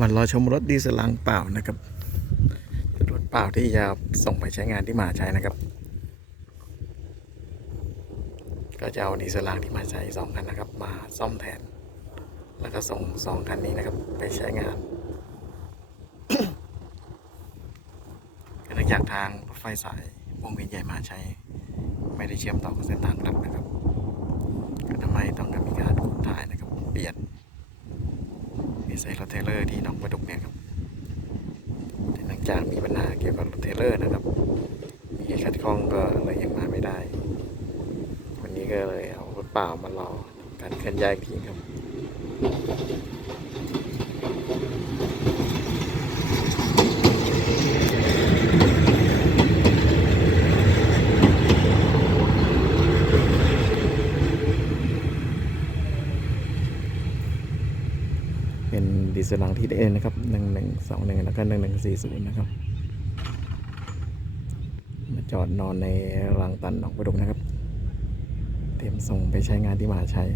มันรอชมรถดีเซลลังเปล่านะครับรถเปล่าที่จะส่งไปใช้งานที่มหาชัยนะครับ ก็จะเอาดีเซลลังที่มหาชัยสองคันนะครับ มาซ่อมแทน แล้วก็ส่งสองคันนี้นะครับ ไปใช้งานเนื่องจากทางรถไฟสายวงเวียนใหญ่มหาชัยไม่ได้เชื่อมต่อกับเส้นทางหลักนะครับ ก็ทำให้ต้องมีการขนถ่ายนะครับ เปลี่ยน ใส่รถเทเลอร์ที่หนองประดุกเนี่ยครับหลังจากมีปัญหาเกี่ยวกับรถเทเลอร์นะครับ มีขัดข้องก็เลยยังมาไม่ได้ วันนี้ก็เลยเอารถเปล่ามารอการเคลื่อนย้ายอีกทีครับ เป็นดีเซลลังที่เอ็นนะครับหนึ่งหนึ่งสองหนึ่งแล้วก็หนึ่งหนึ่งสี่ศูนย์นะครับ มาจอดนอนในรังตันหนองประดุกนะครับ เตรียมส่งไปใช้งานที่มหาชัย